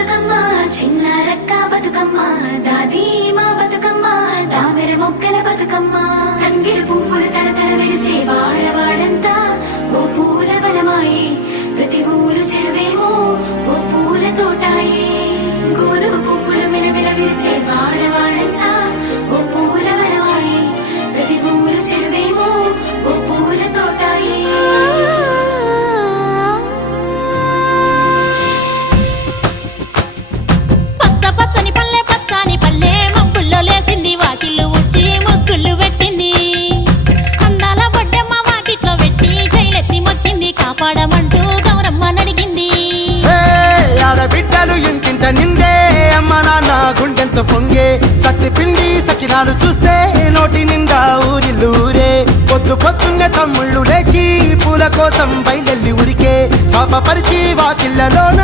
బతుకమ్మ చిన్న రక్క బతుకమ్మ దాది మా బతుకమ్మ దామెర మొగ్గల బతుకమ్మ తంగిడు పువ్వులు తడతడ మెరిసే వాడవాడంతా ఓ పూల వనమాయే ప్రతి ఊరు చెరువేమో ఓ పూల తోటాయే గోరుగు పువ్వులు మెలమెల విరిసే వాడవాడంతా ఓ పూల వనమాయే ప్రతి ఊరు చెరువేమో ఓ పూల తోటాయే పచ్చని పల్లె పచ్చని పల్లె మబ్బుల్లో లేసింది వాకిళ్ళు ఊడ్చి ముగ్గులు పెట్టింది అందాల బొడ్డమ్మ వాకిట్లో పెట్టి జైలెత్తి మొక్కింది కాపాడమంటూ గౌరమ్మ నడిగింది ఆడబిడ్డలు ఇంటింట నిందే అమ్మ నాన్న గుండెంతో పొంగే సత్తి పిండి సకినాలు చూస్తే నోటి నిండా ఊరిల్లూరే పొద్దు పొద్దున్నే తమ్ముళ్ళు లేచి పూల కోసం బయలెల్లి ఉరికే శాపపరిచి వాకిళ్ళలోన